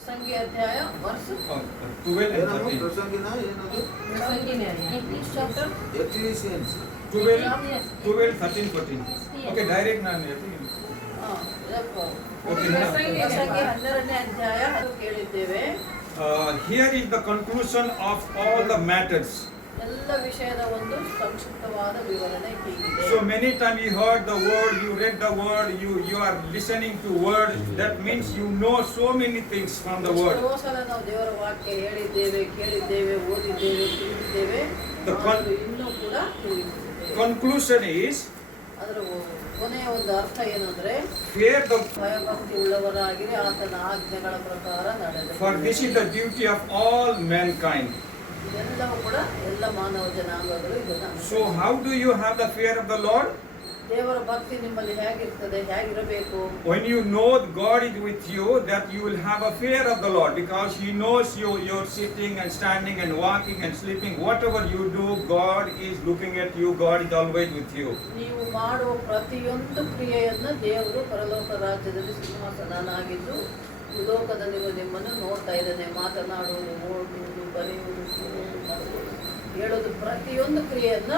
ಪ್ರಸಂಗಿ ಅಧ್ಯಾಯ ವರ್ಷ 12 and ಏನಮ್ಮ 13. ಪ್ರಸಂಗಿನ ಏನದು ಇಂಗ್ಲಿಷ್ ಚಾಪ್ಟರ್ ಎಕ್ಲಿಸಿಯನ್ಸ್ 12, 12, 13, 14. Okay, direct ನಾನು ಹೇಳ್ತೀನಿ. Okay, now, ಪ್ರಸಂಗಿ 12ನೇ ಅಧ್ಯಾಯ ಅದು ಕೇಳಿದ್ದೇವೆ. here is the conclusion of all the matters. ಎಲ್ಲ ವಿಷಯದ ಒಂದು ಸಂಕ್ಷಿಪ್ತವಾದ ವಿವರಣೆ ಹೀಗಿದೆ. So many times you heard the word, you read the word, you are listening to word. That means you know so many things from the word. ಎಷ್ಟೋ ಸಲ ನಾವು ದೇವರ ವಾಕ್ಯ ಹೇಳಿದ್ದೇವೆ, ಕೇಳಿದ್ದೇವೆ, ಓದಿದ್ದೇವೆ, ತಿಳಿದಿದ್ದೇವೆ. The ಆದರೂ ಇನ್ನೂ ಕೂಡ ತಿಳಿದಿದ್ದೇವೆ. Conclusion is ಅದರ ಕೊನೆಯ ಒಂದು ಅರ್ಥ ಏನಂದ್ರೆ fear the. ಭಯಭಕ್ತಿ ಉಳ್ಳವರಾಗಿರಿ, ಆತನ ಆಜ್ಞೆಗಳ ಪ್ರಕಾರ ನಡೆದು. For this is the duty of all mankind. ಇದೆಲ್ಲವೂ ಕೂಡ ಎಲ್ಲ ಮಾನವ ಜನಾಂಗಗಳು ಇದನ್ನ So how do you have the fear of the Lord? ದೇವರ ಭಕ್ತಿ ನಿಮ್ಮಲ್ಲಿ ಹೇಗಿರ್ತದೆ, ಹೇಗಿರಬೇಕು? When you know God is with you, that you will have a fear of the Lord, because He knows you. You're sitting and standing and walking and sleeping. Whatever you do, God is looking at you. God is always with you. ನೀವು ಮಾಡುವ ಪ್ರತಿಯೊಂದು ಕ್ರಿಯೆಯನ್ನು ದೇವರು ಪರಲೋಕ ರಾಜ್ಯದಲ್ಲಿ ಸಿಂಹಾಸನನಾಗಿದ್ದು ಲೋಕದಲ್ಲಿ ನಿಮ್ಮನ್ನು ನೋಡ್ತಾ ಇದ್ದಾನೆ. ಮಾತನಾಡುವುದು, ಓದುವುದು, ಬರೆಯುವುದು, ಕೂರುವುದು, ಮಲಗುವುದು, ಹೇಳೋದು, ಪ್ರತಿಯೊಂದು ಕ್ರಿಯೆಯನ್ನ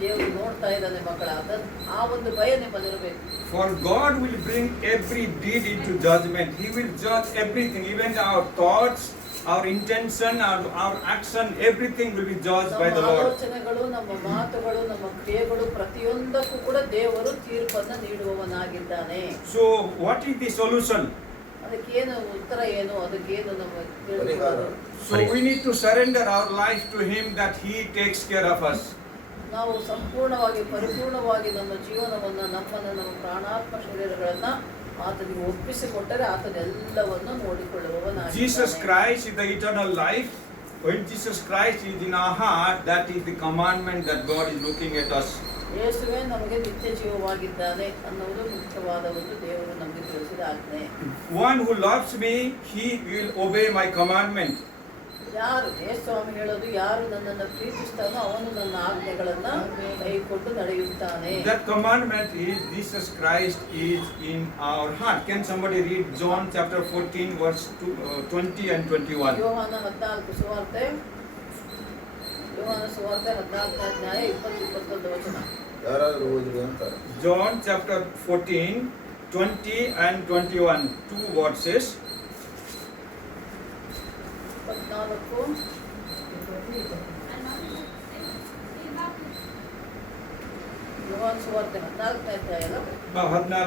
ದೇವರು ನೋಡ್ತಾ ಇದ್ದಾನೆ ಮಕ್ಕಳಾದ. ಆ ಒಂದು ಭಯ ನಿಮ್ಮಲ್ಲಿರಬೇಕು. For God will bring every deed into judgment. He will judge everything, even our thoughts, our intention, our action, everything will be judged by the ನಮ್ಮ Lord. ಆಲೋಚನೆಗಳು, ನಮ್ಮ ಮಾತುಗಳು, ನಮ್ಮ ಕ್ರಿಯೆಗಳು ಪ್ರತಿಯೊಂದಕ್ಕೂ ಕೂಡ ದೇವರು ತೀರ್ಪನ್ನು ನೀಡುವವನಾಗಿದ್ದಾನೆ. So what is the solution? ಅದಕ್ಕೇನು ಉತ್ತರ ಏನು, ಅದಕ್ಕೇನು ನಮ್ಮ ತಿಳಿದುಕೊಳ್ಳೋದು? So we need to surrender our life to Him, that He takes care of us. ನಾವು ಸಂಪೂರ್ಣವಾಗಿ ಪರಿಪೂರ್ಣವಾಗಿ ನಮ್ಮ ಜೀವನವನ್ನು, ನಮ್ಮನ್ನು, ನಮ್ಮ ಪ್ರಾಣಾತ್ಮ ಶರೀರಗಳನ್ನ ಆತನಿಗೆ ಒಪ್ಪಿಸಿಕೊಟ್ಟರೆ ಆತನೆಲ್ಲವನ್ನು ನೋಡಿಕೊಳ್ಳುವವನಾಗಿದ್ದಾನೆ. Jesus Christ is the eternal life. When Jesus Christ is in our heart, that is the commandment that God is looking at us. ಯೇಸುವೇ ನಮಗೆ ನಿತ್ಯ ಜೀವವಾಗಿದ್ದಾನೆ ಅನ್ನುವುದು ಮುಖ್ಯವಾದ ಒಂದು ದೇವರು ನಮಗೆ ತಿಳಿಸಿದ ಆಜ್ಞೆ. One who loves me, he will obey my commandment. ಯಾರು, ಯೇಸುಸ್ವಾಮಿ ಹೇಳೋದು, ಯಾರು ನನ್ನನ್ನು ಪ್ರೀತಿಸ್ತಾನೋ ಅವನು ನನ್ನ ಆಜ್ಞೆಗಳನ್ನ ಕೈಕೊಂಡು ನಡೆಯುತ್ತಾನೆ. That commandment is Jesus Christ is in our heart. Can somebody read John chapter 14 verse 20 and 21? ಯೋಹಾನ 14 ಸುವಾರ್ತೆ, ಯೋಹಾನ ಸುವಾರ್ತೆ 14ನೇ ಅಧ್ಯಾಯ 20-21 ವಚನ. ಯಾರಾದ್ರೂ ಓದಿರಿ ಅಂತಾರೆ. John chapter 14, 20 and 21. Two verses. 14 ಯೋಹಾನ ಸುವಾರ್ತೆ 14ನೇ ಅಧ್ಯಾಯ 14,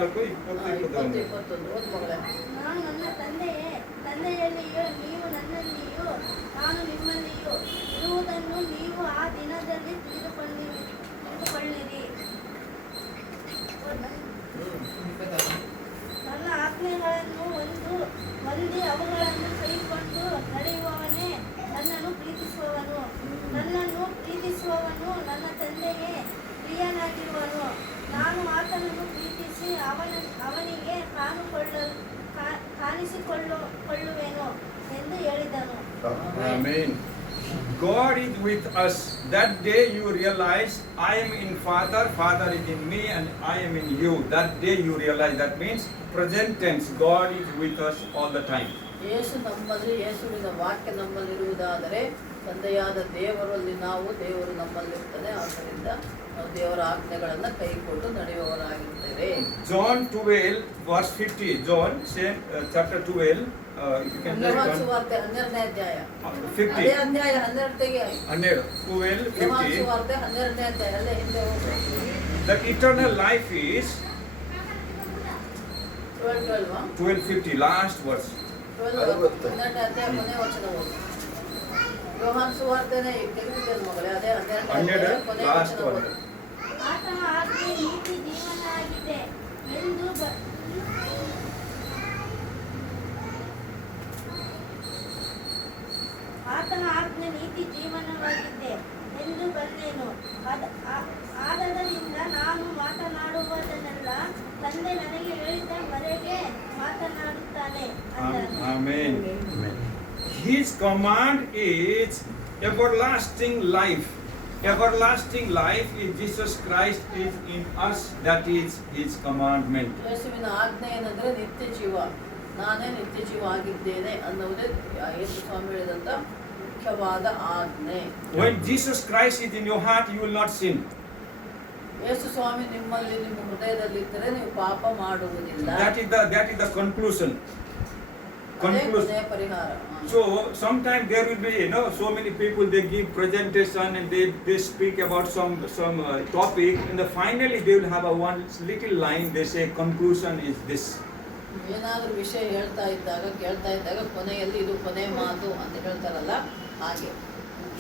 20, 21 ಓದ್ ಮಗಳೇ. ನಾನು ನನ್ನ ತಂದೆಯಲ್ಲಿಯೂ ನೀವು ನನ್ನಲ್ಲಿಯೂ ನಾನು ನಿಮ್ಮಲ್ಲಿಯೂ ಇರುವುದನ್ನು ನೀವು ಆ ದಿನದಲ್ಲಿ ತಿಳಿದುಕೊಳ್ಳಿರಿ. ನನ್ನ ಆಜ್ಞೆಗಳನ್ನು ಹೊಂದಿ ಅವುಗಳನ್ನು ಕೈಕೊಂಡು ನಡೆಯುವವನೇ ನನ್ನನ್ನು ಪ್ರೀತಿಸುವವನು. ನನ್ನನ್ನು ಪ್ರೀತಿಸುವವನು ನನ್ನ ತಂದೆಯೇ ಪ್ರಿಯನಾಗಿರುವನು. ನಾನು ಆತನನ್ನು ಪ್ರೀತಿಸಿ ಅವನಿಗೆ ಕಾಣಿಸಿಕೊಳ್ಳುವೆನು ಎಂದು ಹೇಳಿದನು. Amen. God is with us. That day you realize I am in Father, Father is in me, and I am in you. That day you realize. That means present tense. God is with us all the time. ಯೇಸು ನಮ್ಮಲ್ಲಿ, ಯೇಸುವಿನ ವಾಕ್ಯ ನಮ್ಮಲ್ಲಿರುವುದಾದರೆ ತಂದೆಯಾದ ದೇವರಲ್ಲಿ ನಾವು, ದೇವರು ನಮ್ಮಲ್ಲಿರ್ತಾನೆ. ಆದ್ದರಿಂದ ನಾವು ದೇವರ ಆಜ್ಞೆಗಳನ್ನು ಕೈಕೊಂಡು ನಡೆಯುವವರಾಗಿರ್ತೇವೆ. John 12 verse 50. John chapter 12. You can take ಯೋಹಾನ one. ಸುವಾರ್ತೆ 12ನೇ ಅಧ್ಯಾಯ. 50. ಅದೇ ಅಧ್ಯಾಯ 12 ತೆಗೆ. 12, 12, ಯೋಹಾನ 50. ಸುವಾರ್ತೆ 12ನೇ ಅಧ್ಯಾಯ. ಅಲ್ಲೇ ಹಿಂದೆ ಹೋಗ್ಬೇಕು. The eternal life is 12 12:50. Last verse. 12 12ನೇ ಅಧ್ಯಾಯ ಕೊನೆ ವಚನ ಓದು. ಯೋಹಾನ ಸುವಾರ್ತೆನೇ ಈಗ ತೆಗೆದಿದ್ದೇನೆ ಮಗಳೇ. ಅದೇ 12ನೇ ಅಧ್ಯಾಯ ಕೊನೆ last ವಚನ one. ಓದು. ಆತನ ಆಜ್ಞೆ ನೀತಿ ಜೀವನವಾಗಿದೆ ಎಂದು ಆತನ ಆಜ್ಞೆ ನೀತಿ ಜೀವನವಾಗಿದೆ ಎಂದು ಬಲ್ಲೆನು. ಆದ್ದರಿಂದ ನಾನು ಮಾತನಾಡುವುದನ್ನೆಲ್ಲ ತಂದೆ ನನಗೆ ಹೇಳಿದ ವರೆಗೆ ಮಾತನಾಡುತ್ತಾನೆ ಅಂದನು. Amen. His command is everlasting life. Everlasting life is Jesus Christ is in us. That is His commandment. ಯೇಸುವಿನ ಆಜ್ಞೆ ಏನಂದ್ರೆ ನಿತ್ಯ ಜೀವ. ನಾನೇ ನಿತ್ಯ ಜೀವ ಆಗಿದ್ದೇನೆ ಅನ್ನುವುದೇ ಯೇಸು ಸ್ವಾಮಿ ಹೇಳಿದಂಥ ಮುಖ್ಯವಾದ ಆಜ್ಞೆ. When Jesus Christ is in your heart, you will not sin. ಯೇಸು ಸ್ವಾಮಿ ನಿಮ್ಮಲ್ಲಿ ನಿಮ್ಮ ಹೃದಯದಲ್ಲಿದ್ದರೆ ನೀವು ಪಾಪ ಮಾಡುವುದಿಲ್ಲ. That is the conclusion. ಅದೇ ಕೊನೆಯ ಪರಿಹಾರ. So sometimes there will be, so many people, they give presentation and they speak about some topic, and finally they will have a one little line, they say conclusion is this. ಏನಾದರೂ ವಿಷಯ ಕೇಳ್ತಾ ಇದ್ದಾಗ ಕೊನೆಯಲ್ಲಿ ಇದು ಕೊನೆ ಮಾತು ಅಂತ ಹೇಳ್ತಾರಲ್ಲ ಹಾಗೆ.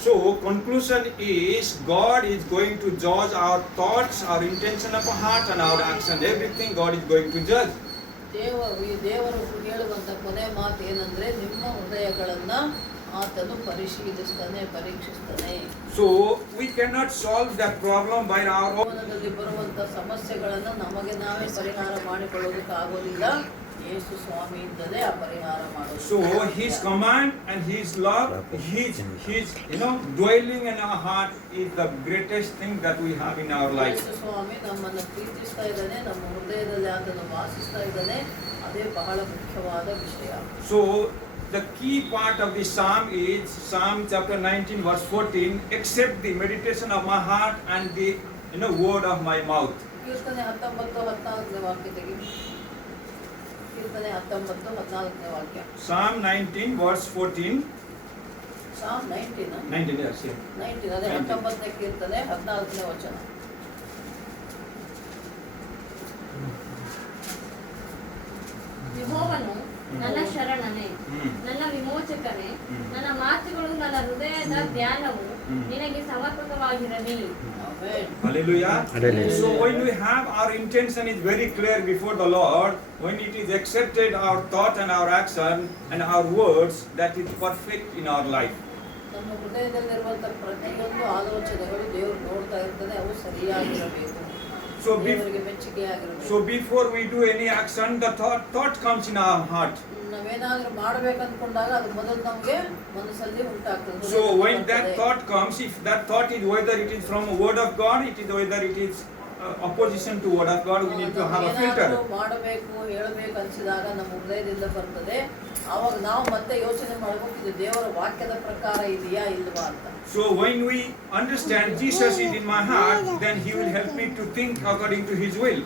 So conclusion is God is going to judge our thoughts, our intention of our heart and our action. Everything God is going to judge. ದೇವರು ಹೇಳುವಂತ ಕೊನೆ ಮಾತು ಏನಂದ್ರೆ ನಿಮ್ಮ ಹೃದಯಗಳನ್ನ ಆತನು ಪರೀಕ್ಷಿಸ್ತಾನೆ. So we cannot solve that problem by our own. ಜೀವನದಲ್ಲಿ ಬರುವಂತ ಸಮಸ್ಯೆಗಳನ್ನ ನಮಗೆ ನಾವೇ ಪರಿಹಾರ ಮಾಡಿಕೊಳ್ಳೋದಕ್ಕಾಗೋದಿಲ್ಲ. ಯೇಸು ಸ್ವಾಮಿಯಿಂದಲೇ ಆ ಪರಿಹಾರ ಮಾಡೋದು. So His command and His love, His dwelling in our heart is the greatest thing that we have in our life. ಯೇಸು ಸ್ವಾಮಿ ನಮ್ಮನ್ನು ಪ್ರೀತಿಸ್ತಾ ಇದ್ದಾನೆ, ನಮ್ಮ ಹೃದಯದಲ್ಲಿ ಆತನು ವಾಸಿಸ್ತಾ ಇದ್ದಾನೆ. ಅದೇ ಬಹಳ ಮುಖ್ಯವಾದ ವಿಷಯ. So the key part of the psalm is Psalm chapter 19 verse 14. Accept the meditation of my heart and the word of my mouth. ಕೀರ್ತನೆ 19:14 ವಾಕ್ಯ ತೆಗಿ. ಕೀರ್ತನೆ 19:14 ವಾಕ್ಯ. Psalm 19 verse 14. Psalm 19 yes. 19 ಅದೇ 19ನೇ ಕೀರ್ತನೆ 14ನೇ ವಚನ. ಯೆಹೋವನು ನನ್ನ ಶರಣನೇ, ನನ್ನ ವಿಮೋಚಕನೇ, ನನ್ನ ಮಾತುಗಳು ನನ್ನ ಹೃದಯದ ಧ್ಯಾನವು ನಿನಗೆ ಸಮರ್ಪಕವಾಗಿರಲಿ. Hallelujah. So when we have our intention is very clear before the Lord, when it is accepted, our thought and our action and our words, that is perfect in our life. ನಮ್ಮ ಹೃದಯದಲ್ಲಿರುವಂತ ಪ್ರತಿಯೊಂದು ಆಲೋಚನೆಗಳು ದೇವರು ನೋಡ್ತಾ ಇರ್ತಾನೆ, ಅವು ಸರಿಯಾಗಿರಬೇಕು. ದೇವರಿಗೆ ಮೆಚ್ಚುಗೆಯಾಗಿರಬೇಕು. So before we do any action, the thought comes in our heart. ನಾವೇನಾದ್ರೂ ಮಾಡ್ಬೇಕಂದ್ಕೊಂಡಾಗ ಅದು ಮೊದಲು ನಮಗೆ ಮನಸ್ಸಲ್ಲಿ ಉಂಟಾಗ್ತದೆ. So when that thought comes, if that thought is whether it is from a word of God, whether it is opposition to word of God, we need to have a filter. ಮಾಡಬೇಕು ಹೇಳಬೇಕು ಅನ್ಸಿದಾಗ ನಮ್ಮ ಹೃದಯದಿಂದ ಬರ್ತದೆ. ಆವಾಗ ನಾವು ಮತ್ತೆ ಯೋಚನೆ ಮಾಡಬೇಕು, ಇದು ದೇವರ ವಾಕ್ಯದ ಪ್ರಕಾರ ಇದೆಯಾ ಇಲ್ವಾ ಅಂತ. So when we understand Jesus is in my heart, then He will help me to think according to His will.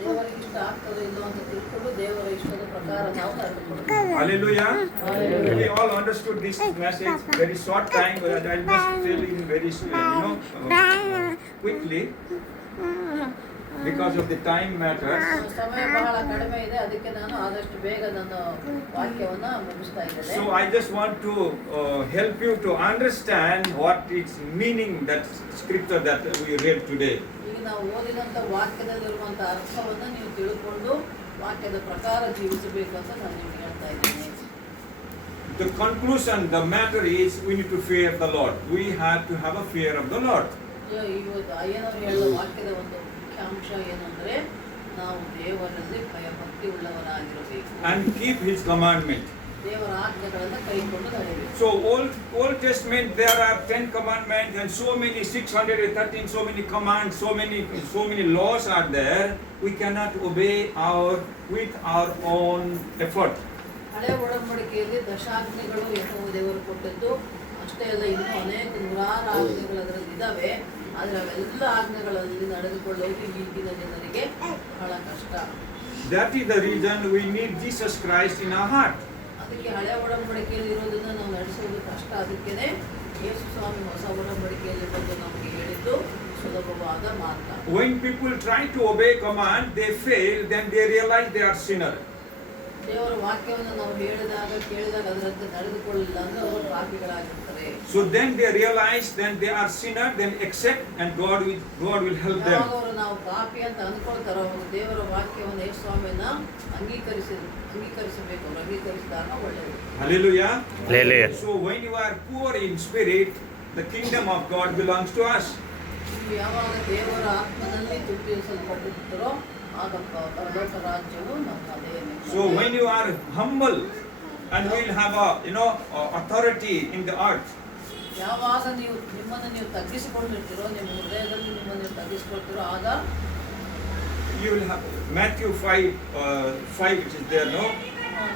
ದೇವರಿಗೆ ಇಷ್ಟ ಆಗ್ತದೆ ಇಲ್ಲೋ ಅಂತ ತಿಳ್ಕೊಂಡು ದೇವರ ಇಷ್ಟದ ಪ್ರಕಾರ ನಾವು ನಡೆದುಕೊಳ್ಳಬೇಕು. Hallelujah. We all understood this message very short time, but I'll just tell in very quickly because of the time matters. ಸಮಯ ಬಹಳ ಕಡಿಮೆ ಇದೆ, ಅದಕ್ಕೆ ನಾನು ಆದಷ್ಟು ಬೇಗ ನನ್ನ ವಾಕ್ಯವನ್ನ ಮುಗಿಸ್ತಾ ಇದ್ದೇನೆ. So I just want to help you to understand what its meaning, that scripture that we read today. ಈಗ ನಾವು ಓದಿದಂತ ವಾಕ್ಯದಲ್ಲಿರುವಂತ ಅರ್ಥವನ್ನ ನೀವು ತಿಳ್ಕೊಂಡು ವಾಕ್ಯದ ಪ್ರಕಾರ ಜೀವಿಸಬೇಕು ಅಂತ ನಾನು ನಿಮಗೆ ಹೇಳ್ತಾ ಇದ್ದೇನೆ. The conclusion, the matter is we need to fear the Lord. We have to have a fear of the Lord. ಇವತ್ತು ಅಯ್ಯನವರು ಹೇಳುವ ವಾಕ್ಯದ ಒಂದು ಮುಖ್ಯಾಂಶ ಏನಂದ್ರೆ ನಾವು ದೇವರಲ್ಲಿ ಭಯಭಕ್ತಿ ಉಳ್ಳವರಾಗಿರಬೇಕು. And keep His commandment. ದೇವರ ಆಜ್ಞೆಗಳನ್ನು ಕೈಕೊಂಡು ನಡೆಯಬೇಕು. So Old Testament there are 10 commandments and so many 613 so many commands, so many laws are there. We cannot obey with our own effort. ಹಳೆ ಒಡಂಬಡಿಕೆಯಲ್ಲಿ ದಶಾಜ್ಞೆಗಳು ಯೆಹೋವ ದೇವರು ಕೊಟ್ಟದ್ದು ಅಷ್ಟೇ ಅಲ್ಲ, ಇನ್ನೂ ಅನೇಕ ನೂರಾರು ಆಜ್ಞೆಗಳು ಅದರಲ್ಲಿ ಇದಾವೆ. ಆದರೆ ಅವೆಲ್ಲ ಆಜ್ಞೆಗಳಲ್ಲಿ ನಡೆದುಕೊಳ್ಳೋದು ಈಗಿನ ಜನರಿಗೆ ಬಹಳ ಕಷ್ಟ. That is the reason we need Jesus Christ in our heart. ಅದಕ್ಕೆ ಹಳೆ ಒಡಂಬಡಿಕೆಯಲ್ಲಿ ಇರೋದನ್ನ ನಾವು ನಡೆಸೋದು ಕಷ್ಟ. ಅದಕ್ಕೇನೆ ಯೇಸು ಸ್ವಾಮಿ ಹೊಸ ಒಡಂಬಡಿಕೆಯಲ್ಲಿ ಬಂದು ನಮಗೆ ಹೇಳಿದ್ದು ಸುಲಭವಾದ ಮಾರ್ಗ. When people try to obey command, they fail, then they realize they are sinner. ದೇವರ ವಾಕ್ಯವನ್ನು ನಾವು ಕೇಳಿದಾಗ ಅದರಂತೆ ನಡೆದುಕೊಳ್ಳಿಲ್ಲ ಅಂದ್ರೆ ಅವರು ಪಾಪಿಗಳಾಗಿರ್ತಾರೆ. So then they realize then they are sinner, then accept and God will help them. ಯಾವಾಗ ಅವರು ನಾವು ಪಾಪಿ ಅಂತ ಅನ್ಕೊಳ್ತಾರೋ ಅವರು ದೇವರ ವಾಕ್ಯವನ್ನು ಯೇಸು ಸ್ವಾಮಿಯನ್ನ ಅಂಗೀಕರಿಸಬೇಕು. ಅವರು ಅಂಗೀಕರಿಸಿದಾಗ ಒಳ್ಳೆಯದು. Hallelujah. Hallelujah. So when you are poor in spirit, the kingdom of God belongs to us. ಯಾವಾಗ ದೇವರ ಆತ್ಮನಲ್ಲಿ ತುಪ್ಪಿಸಲ್ಪಟ್ಟಿರ್ತಾರೋ ಆಗ ಪರಲೋಕ ರಾಜ್ಯವು ನಮ್ಮದೇ. So when you are humble and will have authority in the earth. ಯಾವಾಗ ನಿಮ್ಮನ್ನು ನೀವು ತಗ್ಗಿಸಿಕೊಂಡಿರ್ತೀರೋ, ನಿಮ್ಮ ಹೃದಯದಲ್ಲಿ ನಿಮ್ಮನ್ನು ನೀವು ತಗ್ಗಿಸಿಕೊಳ್ತೀರೋ, ಆಗ you will have Matthew 5 which is there, no?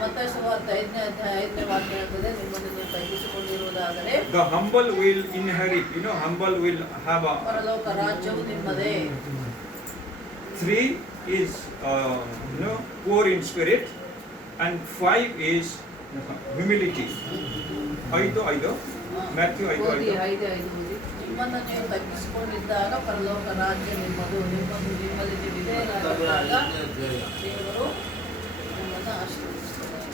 ಮತ್ತಾಯ ಸುವಾರ್ತೆ 5ನೇ ಅಧ್ಯಾಯ 5ನೇ ವಾಕ್ಯ ಹೇಳ್ತದೆ, ನಿಮ್ಮನ್ನು ನೀವು ತಗ್ಗಿಸಿಕೊಂಡಿರುವುದಾದರೆ The humble will inherit. You know, humble will have a. ಪರಲೋಕ ರಾಜ್ಯವು ನಿಮ್ಮದೇ. 3 is poor in spirit, and 5 is humility. 5 Matthew 5. ನಿಮ್ಮನ್ನು ನೀವು ತಗ್ಗಿಸಿಕೊಂಡಿದ್ದಾಗ ಪರಲೋಕ ರಾಜ್ಯ ನಿಮ್ಮದು. ನಿಮ್ಮಲ್ಲಿ ನೀವು ವಿಧೇಯರಾಗಿದ್ದಾಗ ದೇವರು ನಿಮ್ಮನ್ನು ಆಶೀರ್ವದಿಸುತ್ತಾರೆ.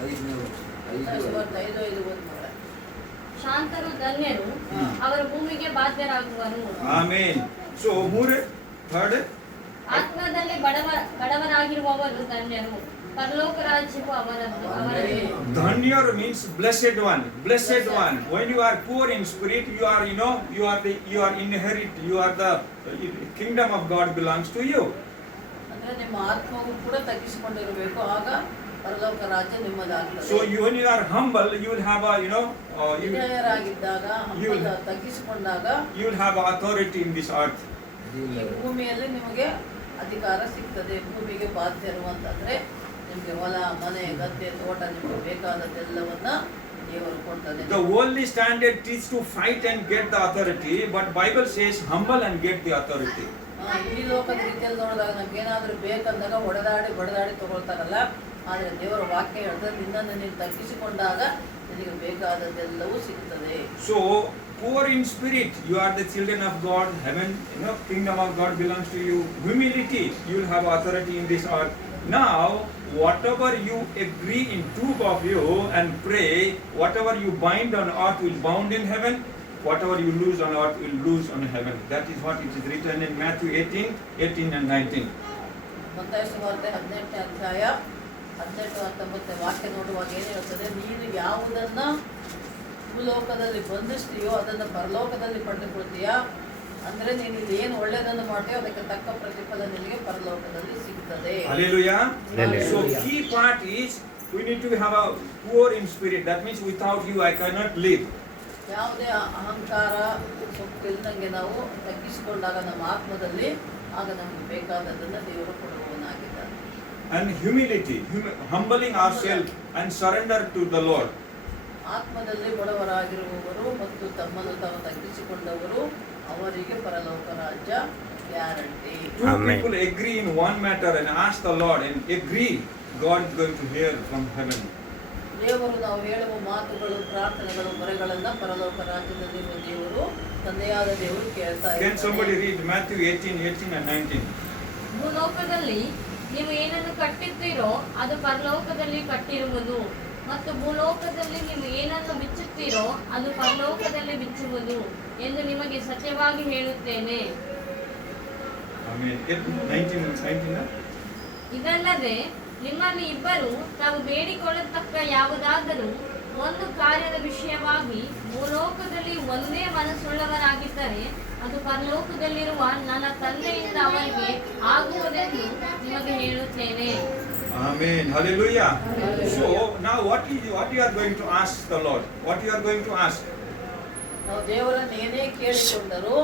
5:5 ಓದ್ತಾರೆ. ಶಾಂತರು ಧನ್ಯರು, ಅವರ ಭೂಮಿಗೆ ಬಾಧ್ಯರಾಗುವರು. Amen. So, third. ಆತ್ಮದಲ್ಲಿ ಬಡವರಾಗಿರುವವರು ಧನ್ಯರು, ಪರಲೋಕ ರಾಜ್ಯವು ಅವರದ್ದು. Dhanyar means blessed one. Blessed one. When you are poor in spirit, you are inherit. You are the kingdom of God belongs to you. ಅಂದ್ರೆ ನಿಮ್ಮ ಆತ್ಮವು ಕೂಡ ತಗ್ಗಿಸಿಕೊಂಡಿರಬೇಕು, ಆಗ ಪರಲೋಕ ರಾಜ್ಯ ನಿಮ್ಮದಾಗುತ್ತದೆ. So when you are humble, you will have ವಿಧೇಯರಾಗಿದ್ದಾಗ, ತಗ್ಗಿಸಿಕೊಂಡಾಗ you will have authority in this earth. ಈ ಭೂಮಿಯಲ್ಲಿ ನಿಮಗೆ ಅಧಿಕಾರ ಸಿಗ್ತದೆ. ಭೂಮಿಗೆ ಬಾಧ್ಯರು ಅಂತಂದ್ರೆ ನಿಮಗೆ ಹೊಲ, ಮನೆ, ಗದ್ದೆ, ತೋಟ, ನಿಮಗೆ ಬೇಕಾದದ್ದೆಲ್ಲವನ್ನ ದೇವರು ಕೊಡ್ತಾನೆ. The worldly standard teach to fight and get the authority, but Bible says humble and get the authority. ಈ ಲೋಕದ ರೀತಿಯಲ್ಲಿ ನೋಡಿದಾಗ ನಮ್ಗೆ ಏನಾದ್ರೂ ಬೇಕಂದಾಗ ಬಡದಾಡಿ ತಗೊಳ್ತಾರಲ್ಲ, ಆದ್ರೆ ದೇವರ ವಾಕ್ಯ ಹೇಳ್ತದೆ, ನಿನ್ನನ್ನು ನೀನು ತಗ್ಗಿಸಿಕೊಂಡಾಗ ನಿನಗೆ ಬೇಕಾದದ್ದೆಲ್ಲವೂ ಸಿಗುತ್ತದೆ. So poor in spirit, you are the children of God. Heaven, kingdom of God belongs to you. Humility, you will have authority in this earth. Now, whatever you agree in two of you and pray, whatever you bind on earth will bound in heaven. Whatever you lose on earth will lose on heaven. That is what it is written in Matthew 18 and 19. ಮತ್ತಾಯ ಸುವಾರ್ತೆ 18ನೇ ಅಧ್ಯಾಯ 18-19 ವಾಕ್ಯ ನೋಡುವಾಗ ಏನು ಹೇಳ್ತದೆ, ನೀನು ಯಾವುದನ್ನ ಭೂಲೋಕದಲ್ಲಿ ಬಂಧಿಸ್ತೀಯೋ ಅದನ್ನು ಪರಲೋಕದಲ್ಲಿ ಪಡೆದುಕೊಳ್ತೀಯಾ. ಅಂದ್ರೆ ನೀನು ಇಲ್ಲಿ ಏನು ಒಳ್ಳೆಯದನ್ನು ಮಾಡ್ತೀಯೋ ಅದಕ್ಕೆ ತಕ್ಕ ಪ್ರತಿಫಲ ನಿನಗೆ ಪರಲೋಕದಲ್ಲಿ ಸಿಗ್ತದೆ. Hallelujah. So key part is we need to have a poor in spirit. That means without you I cannot live. ಯಾವುದೇ ಅಹಂಕಾರ ಸೊಪ್ಪಿಲ್ಲದಂಗೆ ನಾವು ತಗ್ಗಿಸಿಕೊಂಡಾಗ ನಮ್ಮ ಆತ್ಮದಲ್ಲಿ, ಆಗ ನಮಗೆ ಬೇಕಾದದನ್ನು ದೇವರು ಕೊಡುವವನಾಗಿದ್ದಾನೆ. And humility, humbling ourselves and surrender to the Lord. ಆತ್ಮದಲ್ಲಿ ಬಡವರಾಗಿರುವವರು ಮತ್ತು ತಮ್ಮನ್ನು ತಾವು ತಗ್ಗಿಸಿಕೊಂಡವರು, ಅವರಿಗೆ ಪರಲೋಕ ರಾಜ್ಯ guarantee. Two people agree in one matter and ask the Lord and agree, God is going to hear from heaven. ದೇವರು ನಾವು ಹೇಳುವ ಮಾತುಗಳು, ಪ್ರಾರ್ಥನೆಗಳು, ಬರೆಗಳನ್ನ ಪರಲೋಕ ರಾಜ್ಯದಲ್ಲಿರುವ ದೇವರು, ತಂದೆಯಾದ ದೇವರು ಕೇಳ್ತಾ ಇದ್ದಾರೆ. Can somebody read Matthew 18 and 19? ಭೂಲೋಕದಲ್ಲಿ ನೀವು ಏನನ್ನು ಕಟ್ಟುತ್ತೀರೋ ಅದು ಪರಲೋಕದಲ್ಲಿ ಕಟ್ಟಿರುವುದು, ಮತ್ತು ಭೂಲೋಕದಲ್ಲಿ ನೀವು ಏನನ್ನು ಬಿಚ್ಚುತ್ತೀರೋ ಅದು ಪರಲೋಕದಲ್ಲಿ ಬಿಚ್ಚುವುದು ಎಂದು ನಿಮಗೆ ಸತ್ಯವಾಗಿ ಹೇಳುತ್ತೇನೆ. Amen. 19. ಇದಲ್ಲದೆ ನಿಮ್ಮಲ್ಲಿ ಇಬ್ಬರು ತಾವು ಬೇಡಿಕೊಳ್ಳತಕ್ಕ ಯಾವುದಾದರೂ ಒಂದು ಕಾರ್ಯದ ವಿಷಯವಾಗಿ ಭೂಲೋಕದಲ್ಲಿ ಒಂದೇ ಮನಸ್ಸುಳ್ಳವರಾಗಿದ್ದರೆ ಅದು ಪರಲೋಕದಲ್ಲಿರುವ ನನ್ನ ತಂದೆಯಿಂದ ಅವರಿಗೆ ಆಗುವುದೆಂದು ನಿಮಗೆ ಹೇಳುತ್ತೇನೆ. Amen. Hallelujah. So now what you are going to ask the Lord? What you are going to ask? ನಾವು ದೇವರನ್ನು ಏನೇ ಕೇಳಿಕೊಂಡರೂ,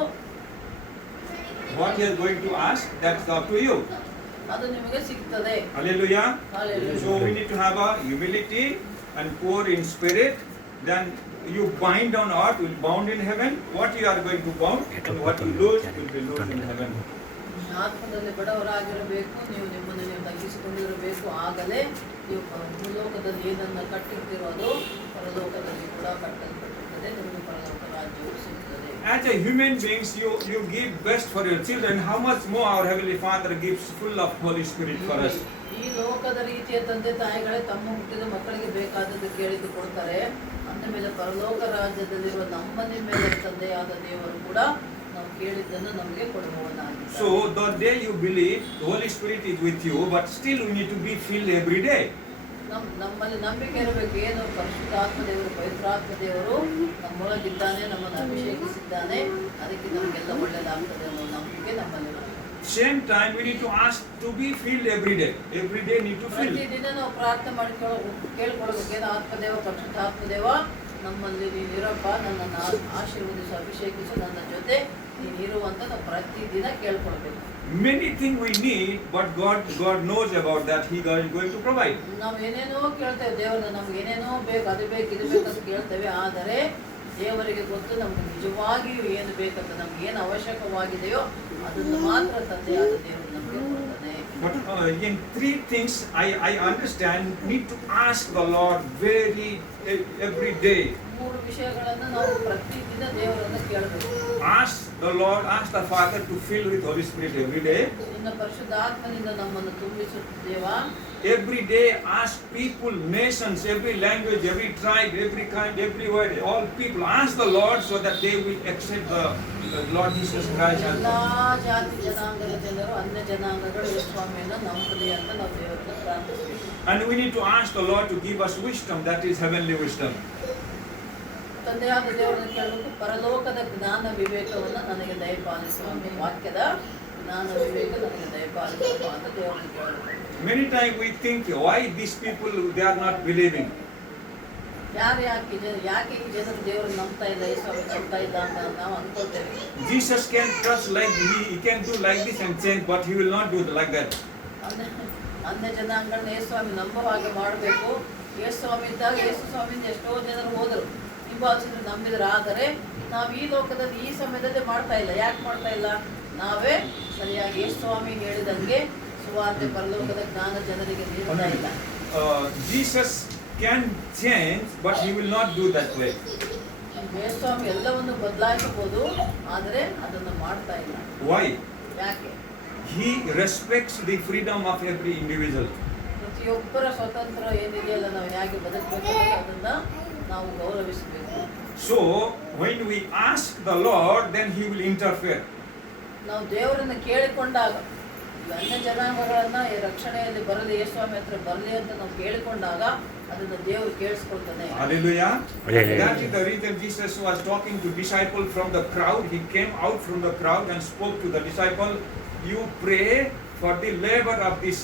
What you are going to ask, that's up to you. ಅದು ನಿಮಗೆ ಸಿಗ್ತದೆ. Hallelujah. Hallelujah. So we need to have a humility and poor in spirit. Then you bind on earth will bound in heaven. What you are going to bound and what you lose will be lost in heaven. ಆತ್ಮದಲ್ಲಿ ಬಡವರಾಗಿರಬೇಕು, ನೀವು ನಿಮ್ಮನ್ನು ನೀವು ತಗ್ಗಿಸಿಕೊಂಡಿರಬೇಕು, ಆಗಲೇ ನೀವು ಭೂಲೋಕದಲ್ಲಿ ಏನನ್ನು ಕಟ್ಟಿರ್ತೀರೋ ಅದು ಪರಲೋಕದಲ್ಲಿ ಕೂಡ ಕಟ್ಟಲ್ಪಟ್ಟಿರ್ತದೆ, ನಿಮಗೆ ಪರಲೋಕ ರಾಜ್ಯವು ಸಿಗ್ತದೆ. As a human beings, you give best for your children. How much more our Heavenly Father gives full of Holy Spirit for us. ಈ ಲೋಕದ ರೀತಿಯ ತಂದೆ ತಾಯಿಗಳೇ ತಮ್ಮ ಹುಟ್ಟಿದ ಮಕ್ಕಳಿಗೆ ಬೇಕಾದದ್ದು ಕೇಳಿದ್ದು ಕೊಡ್ತಾರೆ. ಅಂದ ಮೇಲೆ ಪರಲೋಕ ರಾಜ್ಯದಲ್ಲಿರುವ ನಮ್ಮ ಮೇಲೆ ತಂದೆಯಾದ ದೇವರು ಕೂಡ ನಾವು ಕೇಳಿದ್ದನ್ನು ನಮಗೆ ಕೊಡುವವನಾಗಿದ್ದಾನೆ. So the day you believe, the Holy Spirit is with you, but still we need to be filled every day. ನಮ್ಮಲ್ಲಿ ನಂಬಿಕೆ ಇರಬೇಕು, ಏನು ಪರಿಶುದ್ಧಾತ್ಮ ದೇವರು, ಪವಿತ್ರಾತ್ಮ ದೇವರು ನಮ್ಮೊಳಗಿದ್ದಾನೆ, ನಮ್ಮನ್ನು ಅಭಿಷೇಕಿಸಿದ್ದಾನೆ, ಅದಕ್ಕೆ ನಮಗೆಲ್ಲ ಒಳ್ಳೆಯದಾಗ್ತದೆ ಅನ್ನೋ ನಂಬಿಕೆ ನಮ್ಮಲ್ಲಿ. Same time we need to ask to be filled every day. Every day need to fill. ಪ್ರತಿದಿನ ನಾವು ಪ್ರಾರ್ಥನೆ ಮಾಡಿ ಕೇಳ್ಕೊಳ್ಬೇಕು, ಏನು ಆತ್ಮದೇವ, ಪರಿಶುದ್ಧಾತ್ಮದೇವ ನಮ್ಮಲ್ಲಿ ನೀನಿರಪ್ಪ, ನನ್ನನ್ನು ಆಶೀರ್ವದಿಸು, ಅಭಿಷೇಕಿಸು, ನನ್ನ ಜೊತೆ ನೀನಿರುವಂತ ನಾವು ಪ್ರತಿದಿನ ಕೇಳ್ಕೊಳ್ಬೇಕು. Many things we need, but God knows about that. He is going to provide. ನಾವು ಏನೇನೋ ಕೇಳ್ತೇವೆ ದೇವರನ್ನ, ನಮ್ಗೆ ಏನೇನೋ ಬೇಕು, ಅದು ಬೇಕು ಇದು ಬೇಕಂತ ಕೇಳ್ತೇವೆ. ಆದರೆ ದೇವರಿಗೆ ಗೊತ್ತು ನಮ್ಗೆ ನಿಜವಾಗಿಯೂ ಏನು ಬೇಕಂತ, ನಮ್ಗೆ ಏನು ಅವಶ್ಯಕವಾಗಿದೆಯೋ ಅದನ್ನು ಮಾತ್ರ ತಂದೆಯಾದ ದೇವರು ನಮಗೆ ಕೊಡ್ತಾನೆ. But in three things I understand, need to ask the Lord every day. ಮೂರು ವಿಷಯಗಳನ್ನು ನಾವು ಪ್ರತಿದಿನ ದೇವರನ್ನ ಕೇಳಬೇಕು. Ask the Lord, ask the Father to fill with Holy Spirit every day. ನಿನ್ನ ಪರಿಶುದ್ಧಾತ್ಮನಿಂದ ನಮ್ಮನ್ನು ತುಂಬಿಸುತ್ತೇವಾ? Every day ask people, nations, every language, every tribe, every kind, every word, all people. Ask the Lord so that they will accept the Lord Jesus Christ. ಎಲ್ಲಾ ಜಾತಿ ಜನಾಂಗದ ಜನರು, ಅನ್ಯ ಜನಾಂಗಗಳು ಯೇಸು ಸ್ವಾಮಿಯನ್ನು ನಂಬಲಿ ಅಂತ ನಾವು ದೇವರನ್ನ ಪ್ರಾರ್ಥಿಸಬೇಕು. And we need to ask the Lord to give us wisdom, that is heavenly wisdom. ತಂದೆಯಾದ ದೇವರನ್ನ ಕೇಳಬೇಕು, ಪರಲೋಕದ ಜ್ಞಾನ ವಿವೇಕವನ್ನು ನನಗೆ ದಯಪಾಲಿಸುವ, ವಾಕ್ಯದ ಜ್ಞಾನ ವಿವೇಕ ನನಗೆ ದಯಪಾಲಿಸುವ ಅಂತ ದೇವರನ್ನ ಕೇಳಬೇಕು. Many times we think, why these people, they are not believing. ಯಾಕೆ ಈ ಜನರು ದೇವರನ್ನ ನಂಬ್ತಾ ಇಲ್ಲ, ಯೇಸು ಸ್ವಾಮಿ ನಂಬ್ತಾ ಇಲ್ಲ ಅಂತ ನಾವು ಅನ್ಕೊಳ್ತೇವೆ. Jesus can trust like he can do like this and change, but he will not do like that. ಅನ್ಯ ಜನಾಂಗಗಳನ್ನ ಯೇಸು ಸ್ವಾಮಿ ನಂಬುವ ಹಾಗೆ ಮಾಡಬೇಕು. ಯೇಸು ಸ್ವಾಮಿ ಇದ್ದಾಗ ಯೇಸು ಸ್ವಾಮಿಯಿಂದ ಎಷ್ಟೋ ಜನರು ಹೋದರು, ಹಿಂಬಾಲಿಸಿದ್ರು, ನಂಬಿದ್ರು. ಆದರೆ ನಾವು ಈ ಲೋಕದಲ್ಲಿ ಈ ಸಮಯದಲ್ಲಿ ಮಾಡ್ತಾ ಇಲ್ಲ. ಯಾಕೆ ಮಾಡ್ತಾ ಇಲ್ಲ? ನಾವೇ ಸರಿಯಾಗಿ ಯೇಸು ಸ್ವಾಮಿ ಹೇಳಿದಂಗೆ ಸುವಾರ್ತೆ, ಪರಲೋಕದ ಜ್ಞಾನ ಜನರಿಗೆ ನೀಡ್ತಾ ಇಲ್ಲ. Jesus can change, but he will not do that way. ಯೇಸು ಸ್ವಾಮಿ ಎಲ್ಲವನ್ನು ಬದಲಾಯಿಸಬಹುದು, ಆದರೆ ಅದನ್ನು ಮಾಡ್ತಾ ಇಲ್ಲ. Why? ಯಾಕೆ? He respects the freedom of every individual. ಪ್ರತಿಯೊಬ್ಬರ ಸ್ವತಂತ್ರ ಏನಿದೆಯಲ್ಲ, ನಾವು ಹೇಗೆ ಬದುಕಬೇಕು ಅದನ್ನ ನಾವು ಗೌರವಿಸಬೇಕು. So when we ask the Lord, then he will interfere. ನಾವು ದೇವರನ್ನ ಕೇಳಿಕೊಂಡಾಗ, ಅನ್ಯ ಜನಾಂಗಗಳನ್ನ ಈ ರಕ್ಷಣೆಯಲ್ಲಿ ಬರಲಿ, ಯೇಸು ಸ್ವಾಮಿ ಹತ್ರ ಬರಲಿ ಅಂತ ನಾವು ಕೇಳಿಕೊಂಡಾಗ ಅದನ್ನ ದೇವರು ಕೇಳಿಸ್ಕೊಳ್ತಾನೆ. Hallelujah. Hallelujah. That is the reason Jesus was talking to disciples from the crowd. He came out from the crowd and spoke to the disciple, you pray for the labor of this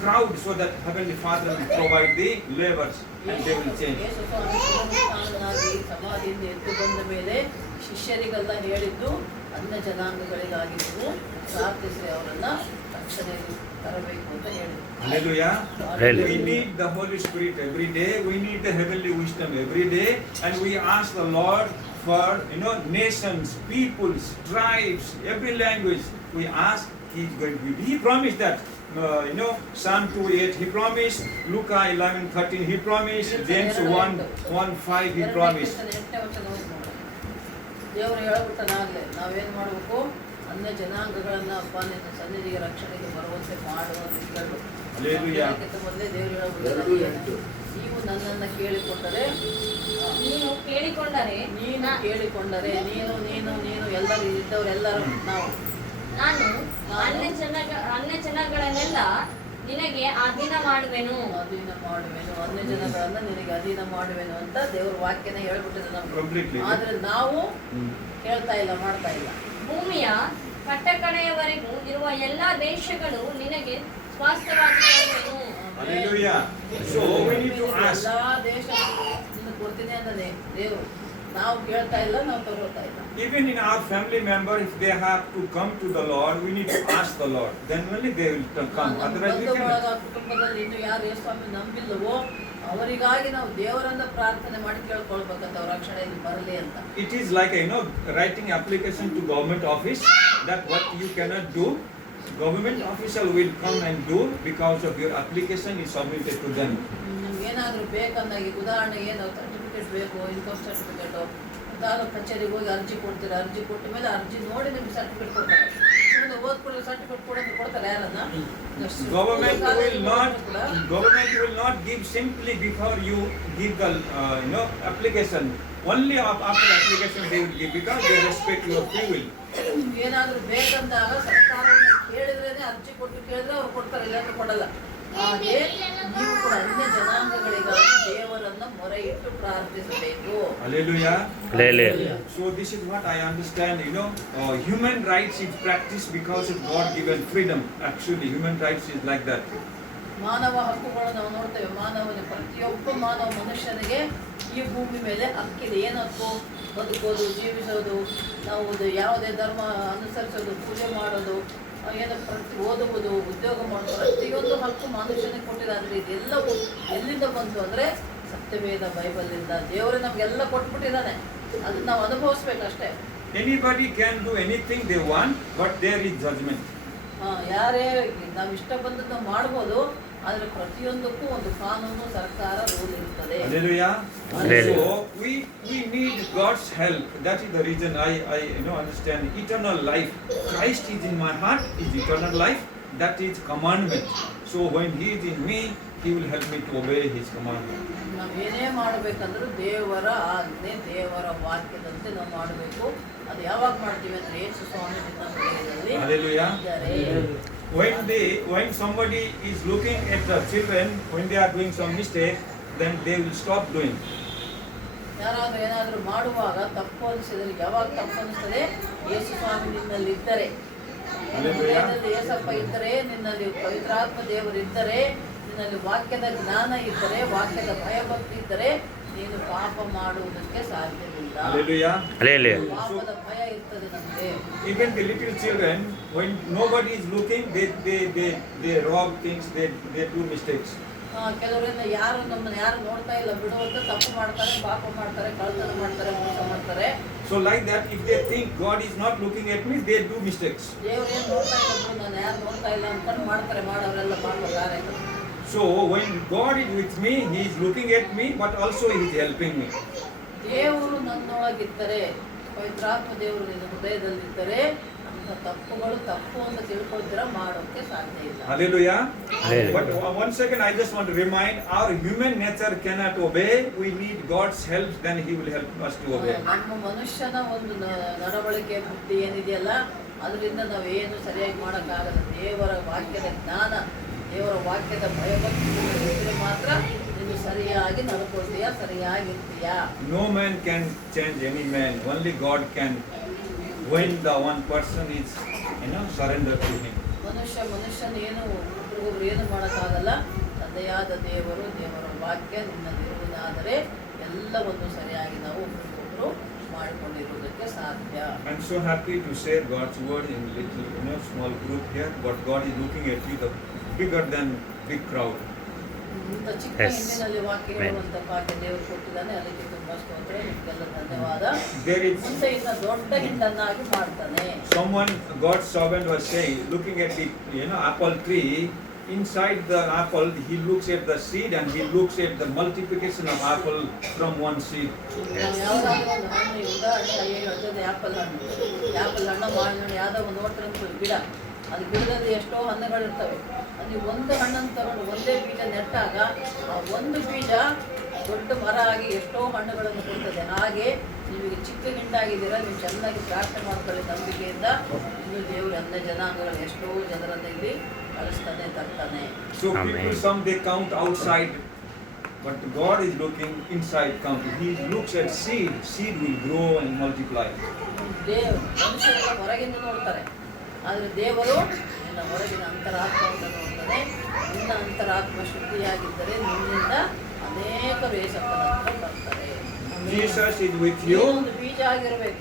crowd, so that Heavenly Father will provide the labors and they will change. ಯೇಸು ಸ್ವಾಮಿ ಪುನರುತ್ಥಾನನಾಗಿ ಸಮಾಧಿಯಿಂದ ಎದ್ದು ಬಂದ ಮೇಲೆ ಶಿಷ್ಯರಿಗೆಲ್ಲ ಹೇಳಿದ್ದು, ಅನ್ಯ ಜನಾಂಗಗಳಿಗಾಗಿ ನೀವು ಪ್ರಾರ್ಥಿಸಿ ಅವರನ್ನ ರಕ್ಷಣೆಯಲ್ಲಿ ತರಬೇಕು ಅಂತ ಹೇಳಿದ್ರು. Hallelujah. Hallelujah. We need the Holy Spirit every day. We need the heavenly wisdom every day, and we ask the Lord for nations, peoples, tribes, every language. We ask. He is going to be. He promised that. Psalm 2:8 he promised, Luke 11:13 he promised, James 1:5 he promised. ದೇವರು ಹೇಳ್ಬಿಟ್ಟನಾಗಲೇ ನಾವೇನ್ ಮಾಡಬೇಕು? ಅನ್ಯ ಜನಾಂಗಗಳನ್ನ ಅಪ್ಪ ನಿನ್ನ ಸನ್ನಿಧಿಗೆ ರಕ್ಷಣೆಗೆ ಬರುವಂತೆ ಮಾಡುವಂತ ಕೇಳು. Hallelujah. ಮೊದಲೇ ದೇವರು ಹೇಳ್ಬಿಟ್ಟು, ನೀವು ನನ್ನನ್ನು ಕೇಳಿಕೊಂಡರೆ, ನೀನು ಕೇಳಿಕೊಂಡರೆ, ನೀನು ಎಲ್ಲರೂ ಇದ್ದವರೆಲ್ಲರೂ ನಾವು, ನಾನು ಅನ್ಯ ಜನಗಳನ್ನೆಲ್ಲ ನಿನಗೆ ಅಧೀನ ಮಾಡುವೆನು, ಅನ್ಯ ಜನಗಳನ್ನ ನಿನಗೆ ಅಧೀನ ಮಾಡುವೆನು ಅಂತ ದೇವರ ವಾಕ್ಯನ ಹೇಳ್ಬಿಟ್ಟಿದೆ ನಮ್ಗೆ. Completely. ಆದ್ರೆ ನಾವು ಕೇಳ್ತಾ ಇಲ್ಲ, ಮಾಡ್ತಾ ಇಲ್ಲ. ಭೂಮಿಯ ಕಟ್ಟಕಡೆಯವರೆಗೂ ಇರುವ ಎಲ್ಲಾ ದೇಶಗಳು ನಿನಗೆ ಸ್ವಾಸ್ಥ್ಯವಾಗಿರುವೆನು. Hallelujah. So we need to ask. ಎಲ್ಲಾ ದೇಶ ನಿನಗೆ ಕೊಡ್ತೀನಿ ಅನ್ನೋದೇ ದೇವರು. ನಾವು ಕೇಳ್ತಾ ಇಲ್ಲ, ನಾವು ತಗೊಳ್ತಾ ಇಲ್ಲ. Even in our family member, if they have to come to the Lord, we need to ask the Lord. Then only they will come. Otherwise we cannot. ಕುಟುಂಬದಲ್ಲಿ ಇನ್ನು ಯಾರು ಯೇಸು ಸ್ವಾಮಿ ನಂಬಿಲ್ಲವೋ ಅವರಿಗಾಗಿ ನಾವು ದೇವರನ್ನ ಪ್ರಾರ್ಥನೆ ಮಾಡಿ ಕೇಳ್ಕೊಳ್ಬೇಕಂತ, ಅವ್ರ ರಕ್ಷಣೆಯಲ್ಲಿ ಬರಲಿ ಅಂತ. It is like writing application to government office, that what you cannot do, government official will come and do because of your application is submitted to them. ನಿಮ್ಗೆ ಏನಾದರೂ ಬೇಕಂದಾಗಿ, ಉದಾಹರಣೆಗೆ ಏನೋ ಸರ್ಟಿಫಿಕೇಟ್ ಬೇಕು, ಇನ್ಕಮ್ ಸರ್ಟಿಫಿಕೇಟು, ಯಾವುದಾದ್ರು ಕಚೇರಿಗೆ ಹೋಗಿ ಅರ್ಜಿ ಕೊಡ್ತೀರಾ, ಅರ್ಜಿ ಕೊಟ್ಟ ಮೇಲೆ ಅರ್ಜಿ ನೋಡಿ ನಿಮ್ಗೆ ಸರ್ಟಿಫಿಕೇಟ್ ಕೊಡ್ತಾರೆ. ಸುಮ್ಮನೆ ಓದ್ಕೊಳ್ಳೋ ಸರ್ಟಿಫಿಕೇಟ್ ಕೊಡ್ತಾರೆ ಯಾರನ್ನ? Government will not give simply before you give the application. Only after application they will give, because they respect your free will. ಏನಾದರೂ ಬೇಕಂದಾಗ ಸರ್ಕಾರವನ್ನು ಕೇಳಿದ್ರೇನೆ, ಅರ್ಜಿ ಕೊಟ್ಟು ಕೇಳಿದ್ರೆ ಅವ್ರು ಕೊಡ್ತಾರೆ, ಇಲ್ಲಾಂದ್ರೆ ಕೊಡಲ್ಲ. ಹಾಗೆ ನೀವು ಕೂಡ ಅನ್ಯ ಜನಾಂಗಗಳಿಗಾಗಿ ದೇವರನ್ನ ಮೊರೆ ಇಟ್ಟು ಪ್ರಾರ್ಥಿಸಬೇಕು. Hallelujah. Hallelujah. So this is what I understand. Human rights is practiced because of God-given freedom. Actually, human rights is like that. ಮಾನವ ಹಕ್ಕುಗಳು ನಾವು ನೋಡ್ತೇವೆ. ಪ್ರತಿಯೊಬ್ಬ ಮಾನವ ಮನುಷ್ಯನಿಗೆ ಈ ಭೂಮಿ ಮೇಲೆ ಹಕ್ಕಿದೆ. ಏನು ಹಕ್ಕು? ಬದುಕೋದು, ಜೀವಿಸೋದು, ನಾವು ಯಾವುದೇ ಧರ್ಮ ಅನುಸರಿಸೋದು, ಪೂಜೆ ಮಾಡೋದು, ಏನು ಓದುವುದು, ಉದ್ಯೋಗ ಮಾಡೋದು, ಪ್ರತಿಯೊಂದು ಹಕ್ಕು ಮನುಷ್ಯನಿಗೆ ಕೊಟ್ಟಿದ್ದಾರೆ. ಇದೆಲ್ಲವೂ ಎಲ್ಲಿಂದ ಬಂತು ಅಂದರೆ ಸತ್ಯವೇದ ಬೈಬಲಿಂದ. ದೇವರೇ ನಮಗೆಲ್ಲ ಕೊಟ್ಬಿಟ್ಟಿದ್ದಾನೆ, ಅದನ್ನ ನಾವು ಅನುಭವಿಸ್ಬೇಕಷ್ಟೇ. Anybody can do anything they want, but there is judgment. ಯಾರೇ ನಾವು ಇಷ್ಟ ಬಂದದ್ದು ನಾವು ಮಾಡ್ಬೋದು, ಆದರೆ ಪ್ರತಿಯೊಂದಕ್ಕೂ ಒಂದು ಕಾನೂನು, ಸರ್ಕಾರ, ರೂಲ್ ಇರ್ತದೆ. Hallelujah. Hallelujah. So we need God's help. That is the reason I understand eternal life. Christ is in my heart is eternal life. That is commandment. So when He is in me, He will help me to obey His commandment. ನಾವೇನೇ ಮಾಡಬೇಕಂದ್ರೂ ದೇವರ ಆಜ್ಞೆ, ದೇವರ ವಾಕ್ಯದಂತೆ ನಾವು ಮಾಡಬೇಕು. ಅದು ಯಾವಾಗ ಮಾಡ್ತೀವಿ ಅಂದರೆ ಯೇಸು ಸ್ವಾಮಿ ನಿನ್ನ ಹೃದಯದಲ್ಲಿ Hallelujah. ಇದ್ದಾರೆ. When somebody is looking at the children when they are doing some mistake, then they will stop doing. ಯಾರಾದ್ರೂ ಏನಾದರೂ ಮಾಡುವಾಗ ತಪ್ಪು ಅನಿಸಿದರೆ, ಯಾವಾಗ ತಪ್ಪು ಅನಿಸ್ತದೆ? ಯೇಸು ಸ್ವಾಮಿ ನಿನ್ನಲ್ಲಿ ಇದ್ದರೆ, ನಿನ್ನ ಹೃದಯದಲ್ಲಿ ಯೇಸಪ್ಪ ಇದ್ದರೆ, ನಿನ್ನಲ್ಲಿ ಪವಿತ್ರಾತ್ಮ ದೇವರು ಇದ್ದರೆ, ನಿನ್ನಲ್ಲಿ ವಾಕ್ಯದ ಜ್ಞಾನ ಇದ್ದರೆ, ವಾಕ್ಯದ ಭಯಭಕ್ತಿ ಇದ್ದರೆ, ನೀನು ಪಾಪ ಮಾಡುವುದಕ್ಕೆ ಸಾಧ್ಯವಿಲ್ಲ. Hallelujah. Hallelujah. ಪಾಪದ ಭಯ ಇರ್ತದೆ ನಮಗೆ. Even the little children, when nobody is looking, they rob things, they do mistakes. ಕೆಲವರಿಂದ ಯಾರು ನಮ್ಮನ್ನು ಯಾರು ನೋಡ್ತಾ ಇಲ್ಲ ಬಿಡುವಂತ ತಪ್ಪು ಮಾಡ್ತಾರೆ, ಪಾಪ ಮಾಡ್ತಾರೆ, ಕಳ್ಳತನ ಮಾಡ್ತಾರೆ, ಮೋಸ ಮಾಡ್ತಾರೆ. So like that, if they think God is not looking at me, they do mistakes. ದೇವ್ರು ಏನು ನೋಡ್ತಾ ಇಲ್ಲ, ನಾನು ಯಾರು ನೋಡ್ತಾ ಇಲ್ಲ ಅನ್ಕೊಂಡು ಮಾಡ್ತಾರೆ, ಮಾಡೋರೆಲ್ಲ ಪಾಪ ಕಾರ್ಯಗಳು. So when God is with me, He is looking at me, but also He is helping me. ದೇವರು ನನ್ನೊಳಗಿದ್ದರೆ, ಪವಿತ್ರಾತ್ಮ ದೇವರು ನಿನ್ನ ಹೃದಯದಲ್ಲಿದ್ದರೆ, ಅಂತ ತಪ್ಪುಗಳು ತಪ್ಪು ಅಂತ ತಿಳ್ಕೊಳ್ತೀರಾ, ಮಾಡೋಕ್ಕೆ ಸಾಧ್ಯ ಇಲ್ಲ. Hallelujah. Hallelujah. But one second, I just want to remind, our human nature cannot obey. We need God's help, then He will help us to obey. ನಮ್ಮ ಮನುಷ್ಯನ ಒಂದು ನಡವಳಿಕೆ, ಬುದ್ಧಿ ಏನಿದೆಯಲ್ಲ, ಅದರಿಂದ ನಾವು ಏನು ಸರಿಯಾಗಿ ಮಾಡೋಕ್ಕಾಗಲ್ಲ. ದೇವರ ವಾಕ್ಯದ ಜ್ಞಾನ, ದೇವರ ವಾಕ್ಯದ ಭಯಭಕ್ತಿ ಇದ್ರೆ ಮಾತ್ರ ನೀನು ಸರಿಯಾಗಿ ನಡ್ಕೊಳ್ತೀಯಾ, ಸರಿಯಾಗಿರ್ತೀಯಾ. No man can change any man. Only God can, when the one person is, surrender to Him. ಮನುಷ್ಯನ ಏನು ಒಬ್ರಿಗೊಬ್ರು ಏನು ಮಾಡೋಕ್ಕಾಗಲ್ಲ. ತಂದೆಯಾದ ದೇವರು, ದೇವರ ವಾಕ್ಯ ನಿನ್ನಲ್ಲಿರುವುದಾದರೆ ಎಲ್ಲವನ್ನು ಸರಿಯಾಗಿ ನಾವು ಒಬ್ರಿಗೊಬ್ರು ಮಾಡಿಕೊಂಡಿರುವುದಕ್ಕೆ ಸಾಧ್ಯ. I'm so happy to share God's word in little, small group here. But God is looking at you, the bigger than big crowd. ಇಂಥ ಚಿಕ್ಕ Yes. ಹಿಂದಿನಲ್ಲಿ ವಾಕ್ಯ ಹೇಳುವಂಥ ಭಾಗ್ಯ ದೇವರು ಕೊಟ್ಟಿದ್ದಾನೆ. ಅದಕ್ಕೆ ತುಂಬಾ ಸ್ತೋತ್ರ, ನಿಮಗೆಲ್ಲ ಧನ್ಯವಾದ. There is ಮುಂದೆ ಇನ್ನ ದೊಡ್ಡ ಹಿಂಡನ್ನಾಗಿ ಮಾಡ್ತಾನೆ. someone, God's servant was saying, looking at the apple tree. Inside the apple, he looks at the seed and he looks at the multiplication of apple from one seed. ನಾವು ಯಾವ್ದಾದ್ರು ಒಂದು ಹಣ್ಣು, ಉದಾಹರಣೆ ಹೇಳ್ತದೆ ಆ್ಯಪಲ್ ಹಣ್ಣು, ಮಾವಿನ ಯಾವುದೋ ಒಂದು ನೋಡ್ತಾರೆ ಗಿಡ, ಅದು ಗಿಡದಲ್ಲಿ ಎಷ್ಟೋ ಹಣ್ಣುಗಳಿರ್ತವೆ. ಅದು ಒಂದು ಹಣ್ಣನ್ನು ತಗೊಂಡು ಒಂದೇ ಬೀಜ ನೆಟ್ಟಾಗ ಆ ಒಂದು ಬೀಜ ದೊಡ್ಡ ಮರ ಆಗಿ ಎಷ್ಟೋ ಹಣ್ಣುಗಳನ್ನು ಕೊಡ್ತದೆ. ಹಾಗೆ ನಿಮಗೆ ಚಿಕ್ಕ ಹಿಂಡಾಗಿದ್ದೀರಾ, ನೀವು ಚೆನ್ನಾಗಿ ಪ್ರಾರ್ಥನೆ ಮಾಡ್ಕೊಳ್ಳಿ ನಂಬಿಕೆಯಿಂದ. ಇನ್ನು ದೇವರು ಅನ್ಯ ಜನಾಂಗಗಳು ಎಷ್ಟೋ ಜನರನ್ನು ಇಲ್ಲಿ ಕಳಿಸ್ತಾನೆ, ತರ್ತಾನೆ. So Amen. people, some they count outside, but God is looking inside counting. He looks at seed. Seed will grow and multiply. ಮನುಷ್ಯರೆಲ್ಲ ಹೊರಗಿಂದ ನೋಡ್ತಾರೆ, ಆದರೆ ದೇವರು ನಿನ್ನ ಹೊರಗಿನ ಅಂತರಾತ್ಮವನ್ನು ನೋಡ್ತಾನೆ. ನಿನ್ನ ಅಂತರಾತ್ಮ ಶುದ್ಧಿಯಾಗಿದ್ದರೆ ನಿನ್ನಿಂದ ಅನೇಕರು ಯೇಸಪ್ಪನ ಹತ್ರ ಬರ್ತಾರೆ. Jesus is with you. ನೀನೊಂದು ಬೀಜ ಆಗಿರ್ಬೇಕು.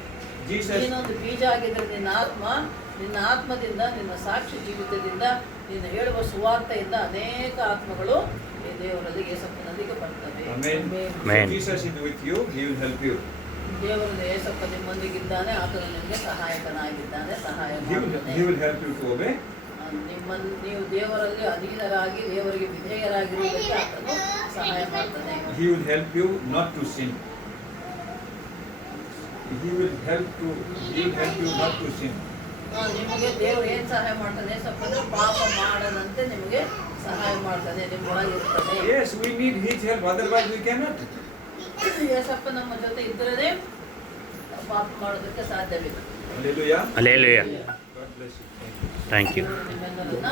Jesus. ನೀನೊಂದು ಬೀಜ ಆಗಿದ್ರೆ ನಿನ್ನ ಆತ್ಮದಿಂದ, ನಿನ್ನ ಸಾಕ್ಷಿ ಜೀವಿತದಿಂದ, ನೀನು ಹೇಳುವ ಸುವಾರ್ತೆಯಿಂದ ಅನೇಕ ಆತ್ಮಗಳು ಈ ದೇವರಲ್ಲಿ ಯೇಸಪ್ಪನಲ್ಲಿಗೆ ಬರ್ತವೆ. Amen. Amen. Jesus is with you. He will help you. ದೇವರು ಯೇಸಪ್ಪ ನಿಮ್ಮೊಂದಿಗಿದ್ದಾನೆ, ಆತನು ನಿಮಗೆ ಸಹಾಯಕನಾಗಿದ್ದಾನೆ, ಸಹಾಯ He ಮಾಡ್ತಾನೆ. will help you to obey. ನೀವು ದೇವರಲ್ಲಿ ಅಧೀನರಾಗಿ ದೇವರಿಗೆ ವಿಧೇಯರಾಗಿರುವುದಕ್ಕೆ ಆತನು ಸಹಾಯ ಮಾಡ್ತಾನೆ. He will help you not to sin. He will help you not to sin. ನಿಮಗೆ ದೇವರು ಏನು ಸಹಾಯ ಮಾಡ್ತಾನೆ ಸ್ವಲ್ಪ ಅಂದ್ರೆ ಪಾಪ ಮಾಡದಂತೆ ನಿಮಗೆ ಸಹಾಯ ಮಾಡ್ತಾನೆ, ನಿಮ್ಮೊಳಗಿರ್ತಾನೆ. Yes, we need His help. Otherwise, we cannot. Yesappa ನಮ್ಮ ಜೊತೆ ಇದ್ದರೆ ಪಾಪ ಮಾಡೋದಕ್ಕೆ ಸಾಧ್ಯವಿಲ್ಲ. Hallelujah. Hallelujah. God bless you. Thank you. ನಿಮ್ಮೆಲ್ಲರನ್ನ